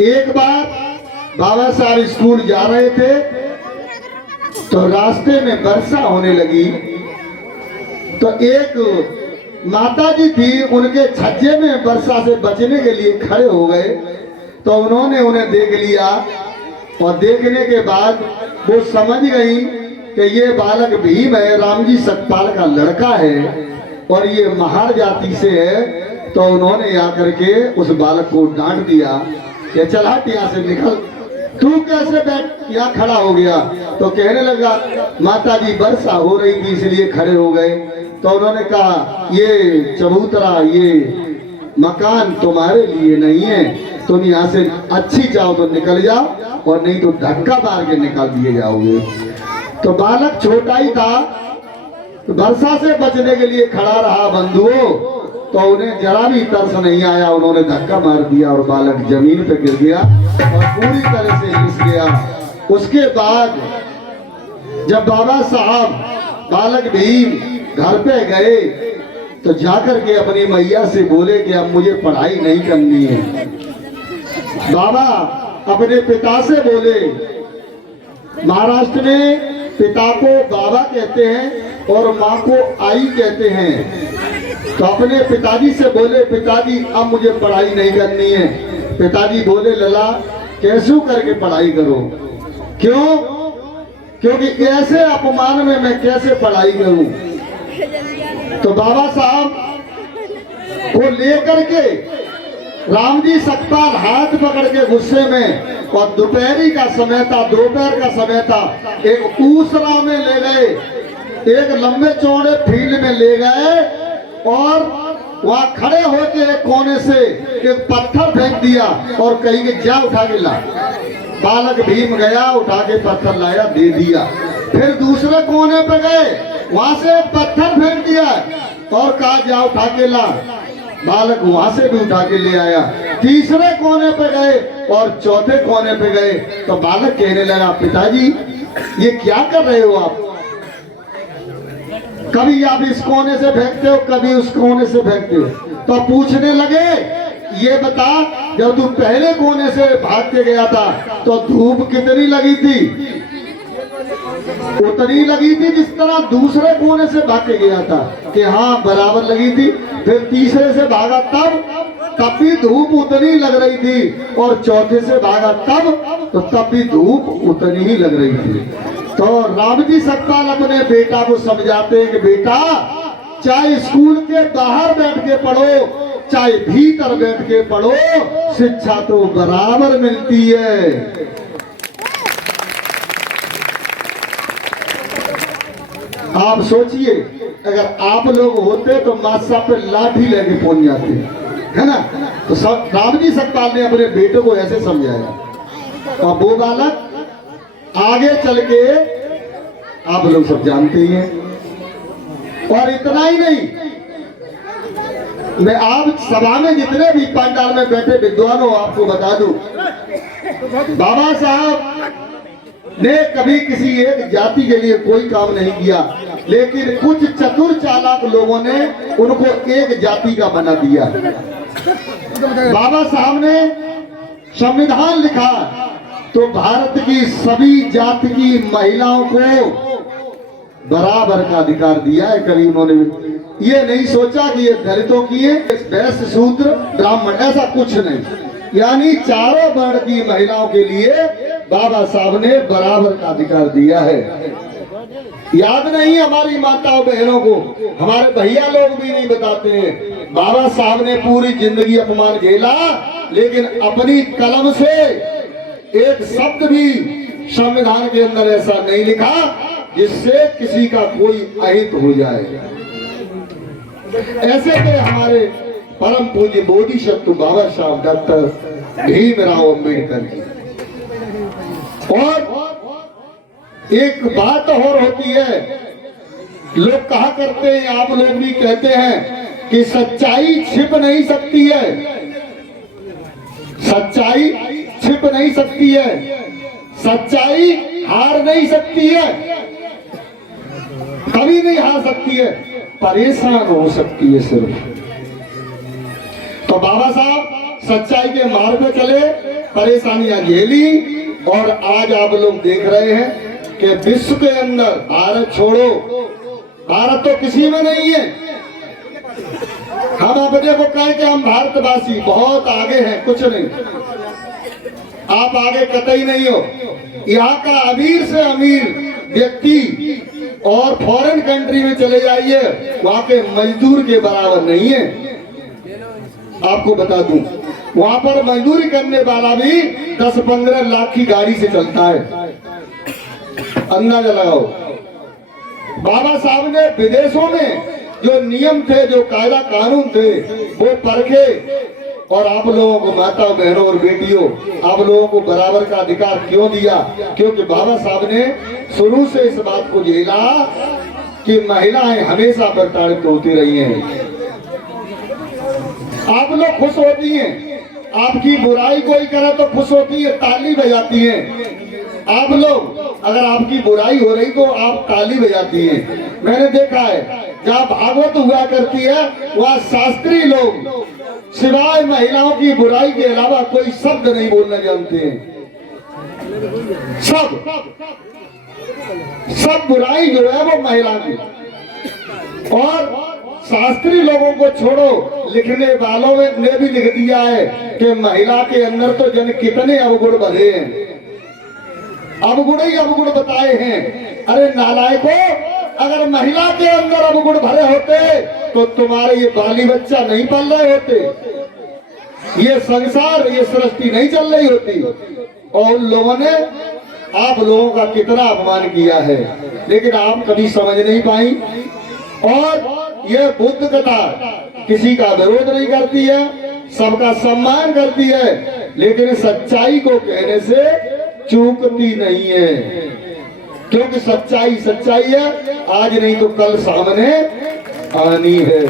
एक बार बाबा साहब स्कूल जा रहे थे तो रास्ते में वर्षा होने लगी, तो एक माता जी थी, उनके छज्जे में वर्षा से बचने के लिए खड़े हो गए। तो उन्होंने उन्हें देख लिया और देखने के बाद वो समझ गई कि ये बालक भीम है, राम जी सतपाल का लड़का है और ये महार जाति से है। तो उन्होंने आकर के उस बालक को डांट दिया कि चल हट यहाँ से निकल, तू कैसे बैठ यहाँ खड़ा हो गया। तो कहने लगा माता जी वर्षा हो रही थी इसलिए खड़े हो गए। तो उन्होंने कहा ये चबूतरा, ये मकान तुम्हारे लिए नहीं है, तुम यहाँ से अच्छी चाहो तो निकल जाओ और नहीं तो धक्का मार के निकाल दिए जाओगे। तो बालक छोटा ही था, तो वर्षा से बचने के लिए खड़ा रहा बंधुओं। तो उन्हें जरा भी तरस नहीं आया, उन्होंने धक्का मार दिया और बालक जमीन पे गिर गया और पूरी तरह से घिस गया। उसके बाद जब बाबा साहब बालक भीम घर पे गए तो जाकर के अपनी मैया से बोले कि अब मुझे पढ़ाई नहीं करनी है। बाबा अपने पिता से बोले, महाराष्ट्र में पिता को बाबा कहते हैं और माँ को आई कहते हैं। तो अपने पिताजी से बोले पिताजी अब मुझे पढ़ाई नहीं करनी है। पिताजी बोले लला कैसे करके पढ़ाई करो, क्यों? क्योंकि ऐसे अपमान में मैं कैसे पढ़ाई करूं। तो बाबा साहब को लेकर के राम जी सतपाल हाथ पकड़ के गुस्से में, और दोपहरी का समय था, दोपहर का समय था, एक ऊसरा में ले गए, एक लंबे चौड़े फील्ड में ले गए और वहां खड़े होके एक कोने से एक पत्थर फेंक दिया और कहीं के जा उठा के ला। बालक भीम गया, उठा के पत्थर लाया, दे दिया। फिर दूसरे कोने पे गए, वहां से एक पत्थर फेंक दिया और कहा जा उठा के ला। बालक वहां से भी उठा के ले आया। तीसरे कोने पे गए और चौथे कोने पे गए तो बालक कहने लगा पिताजी ये क्या कर रहे हो आप? कभी आप इस कोने से फेंकते हो, कभी उस कोने से फेंकते हो। तो पूछने लगे ये बता, जब तू पहले कोने से भाग के गया था तो धूप कितनी लगी थी? उतनी लगी थी जिस तरह दूसरे कोने से भाग के गया था। कि हाँ बराबर लगी थी। फिर तीसरे से भागा तब भी धूप उतनी लग रही थी, और चौथे से भागा तब भी धूप उतनी ही लग रही थी। तो राम जी सतपाल अपने बेटा को समझाते हैं कि बेटा चाहे स्कूल के बाहर बैठ के पढ़ो, चाहे भीतर बैठ के पढ़ो, शिक्षा तो बराबर मिलती है। आप सोचिए अगर आप लोग होते तो मास्टर पे लाठी लेके पहुंच जाते, है ना। तो राम जी सतपाल ने अपने बेटे को ऐसे समझाया और वो बालक आगे चल के आप लोग सब जानते ही हैं। और इतना ही नहीं, मैं आप सभा में जितने भी पंडाल में बैठे विद्वान हो आपको बता दूं, बाबा साहब ने कभी किसी एक जाति के लिए कोई काम नहीं किया, लेकिन कुछ चतुर चालाक लोगों ने उनको एक जाति का बना दिया। बाबा साहब ने संविधान लिखा तो भारत की सभी जाति की महिलाओं को बराबर का अधिकार दिया है। कभी उन्होंने ये नहीं सोचा कि ये दलितों की है, वैश्य शूद्र ब्राह्मण, ऐसा कुछ नहीं। यानी चारों वर्ण की महिलाओं के लिए बाबा साहब ने बराबर का अधिकार दिया है। याद नहीं हमारी माताओं बहनों को, हमारे भैया लोग भी नहीं बताते हैं। बाबा साहब ने पूरी जिंदगी अपमान झेला, लेकिन अपनी कलम से एक शब्द भी संविधान के अंदर ऐसा नहीं लिखा जिससे किसी का कोई अहित हो जाए। ऐसे थे हमारे परम पूज्य बोधिसत्व बाबा साहब डॉक्टर भीमराव अम्बेडकर जी। और एक बात और होती है, लोग कहा करते हैं, आप लोग भी कहते हैं कि सच्चाई छिप नहीं सकती है, सच्चाई छिप नहीं सकती है, सच्चाई हार नहीं सकती है, कभी नहीं हार सकती है, परेशान हो सकती है सिर्फ। तो बाबा साहब सच्चाई के मार्ग पे चले परेशानियां झेली और आज आप लोग देख रहे हैं कि विश्व के अंदर भारत छोड़ो, भारत तो किसी में नहीं है। हम अपने को कहें कि हम भारतवासी बहुत आगे हैं, कुछ नहीं, आप आगे कतई नहीं हो। यहाँ का अमीर से अमीर व्यक्ति और फॉरेन कंट्री में चले जाइए, वहां के मजदूर के बराबर नहीं है। आपको बता दूं, वहां पर मजदूरी करने वाला भी 10-15 लाख की गाड़ी से चलता है, अंदाजा लगाओ। बाबा साहब ने विदेशों में जो नियम थे, जो कायदा कानून थे, वो परखे और आप लोगों को, माता बहनों और बेटियों, आप लोगों को बराबर का अधिकार क्यों दिया? क्योंकि बाबा साहब ने शुरू से इस बात को झेला कि महिलाएं हमेशा प्रताड़ित होती रही हैं। आप लोग खुश होती हैं, आपकी बुराई कोई करे तो खुश होती है, ताली बजाती हैं। आप लोग अगर आपकी बुराई हो रही तो आप ताली बजाती हैं। मैंने देखा है जहाँ भागवत हुआ करती है वहाँ शास्त्री लोग सिवाय महिलाओं की बुराई के अलावा कोई शब्द नहीं बोलना जानते हैं। सब बुराई जो है वो महिला की। और शास्त्री लोगों को छोड़ो, लिखने वालों ने भी लिख दिया है कि महिला के अंदर तो जन कितने अवगुण भरे हैं, अवगुण ही अवगुण बताए हैं। अरे नालायकों, अगर महिला के अंदर अवगुण भरे होते तो तुम्हारे ये बाली बच्चा नहीं पल रहे होते, ये संसार, ये सृष्टि नहीं चल रही होती। और उन लोगों ने आप लोगों का कितना अपमान किया है, लेकिन आप कभी समझ नहीं पाई। और यह बुद्ध कथा किसी का विरोध नहीं करती है, सबका सम्मान करती है, लेकिन सच्चाई को कहने से चूकती नहीं है। क्योंकि सच्चाई सच्चाई है, आज नहीं तो कल सामने आनी है।